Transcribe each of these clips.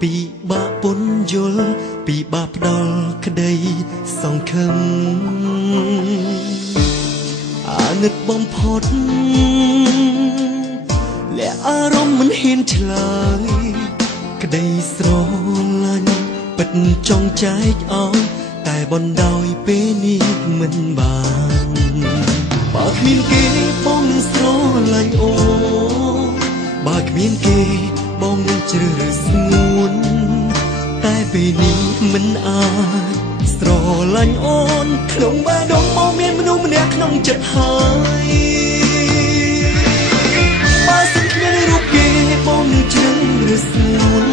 ពីបាក់ពុនយល់ពីបាក់ផ្ដល់ក្តីសង្ឃឹមអាណិតបំផុតและអារម្មណ៍មិនហ៊ានឆ្លើយក្តីស្រឡាញ់ពិតចង់ចែកឲ្យតែបណ្ដោយពេលនេះមិនបានបើគ្មានគេបងនឹងស្រឡាញ់អូបើគ្មានគេបងនឹងជ្រើសរើសស្ងួនតែពេលនេះមិនអាចស្រឡាញ់អូនក្នុងបេះដូងបងមានមនុស្សម្នាក់ក្នុងចិត្តហើយបើសិនគ្មានរូបគេបងនឹងជ្រើសរើសស្ងួន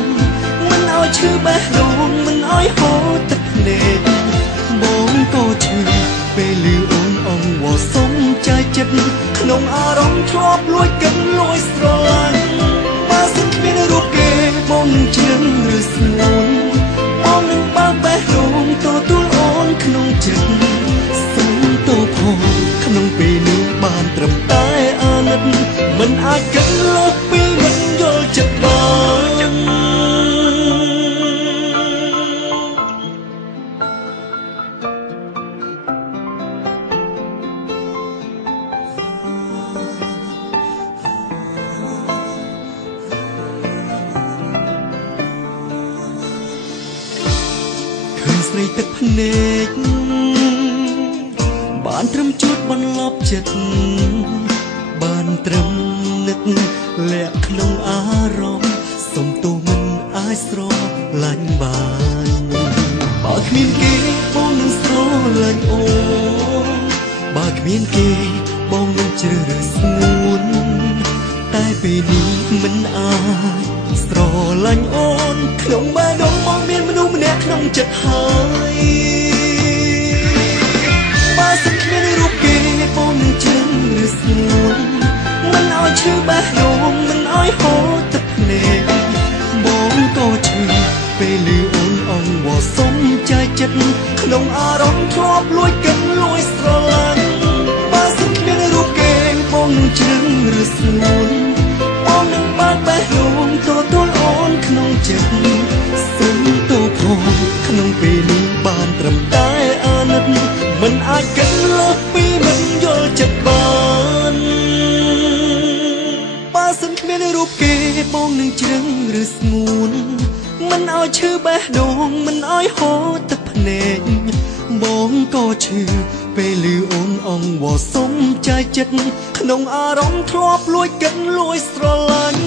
មិនឲ្យឈឺបេះដូងមិនឲ្យហូរទឹកភ្នែកបងក៏ឈឺពេលលឺអូនអង្វរសុំចែកចិត្តក្នុងអារម្មណ៍ធ្លាប់លួចកិនលួចស្រឡាញ់បើសិនគ្មានរូបគេបងនឹងជ្រើសរើសស្ងួនបងនឹងបើកបេះដូងទទួលអូនក្នុងចិត្តសុំទោសផងក្នុងពេលនេះបានត្រឹមតែអាណិតមិនអាចកិនលើសពីមិនយល់ចិត្តបានស្រីទឹកភ្នែកបានត្រឹមជួតបន្លប់ចិត្តបានត្រឹមនឹកលាក់ក្នុងអារម្មណ៍សុំទោសមិនអាចស្រឡាញ់បានបើគ្មានគេបងនឹងស្រឡាញ់អូបើគ្មានគេបងនឹងជ្រើសរើសស្ងួនតែពេលនេះមិនអាចស្រឡាញ់អូនក្នុងបេះដូងបងមានមនុស្សម្នាក់ក្នុងចិត្តហើយបើសិនគ្មានរូបគេបងនឹងជ្រើសរើសស្ងួនមិនឲ្យឈឺបេះដូងមិនឲ្យហូរទឹកភ្នែកបងក៏ឈឺពេលលឺអូនអង្វរសុំចែកចិត្តក្នុងអារម្មណ៍ធ្លាប់លួចកិនលួចស្រឡាញ់បើសិនគ្មានរូបគេបងនឹងជ្រើសរើសស្ងួនបងនឹងបើកបេះដូងទទួលអូនក្នុងចិត្តសុំទោសផងក្នុងពេលនេះបានត្រឹមតែអាណិតមិនអាចកិនលើសពីមិនយល់ចិត្តបានបើសិនគ្មានរូបគេបងនឹងជ្រើសរើសស្ងួនមិនឲ្យឈឺបេះដូងមិនឲ្យហូរទឹកភ្នែកបងក៏ឈឺពេលលឺអូនអង្វរសុំចែកចិត្តក្នុងអារម្មណ៍ធ្លាប់លួចកិនលួចស្រឡាញ់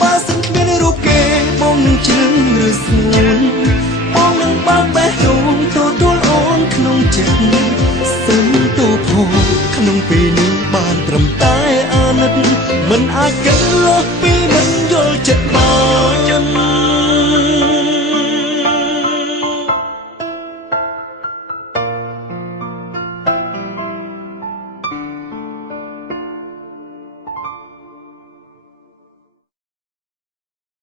បើសិនគ្មានរូបគេបងនឹងជ្រើសរើសស្ងួន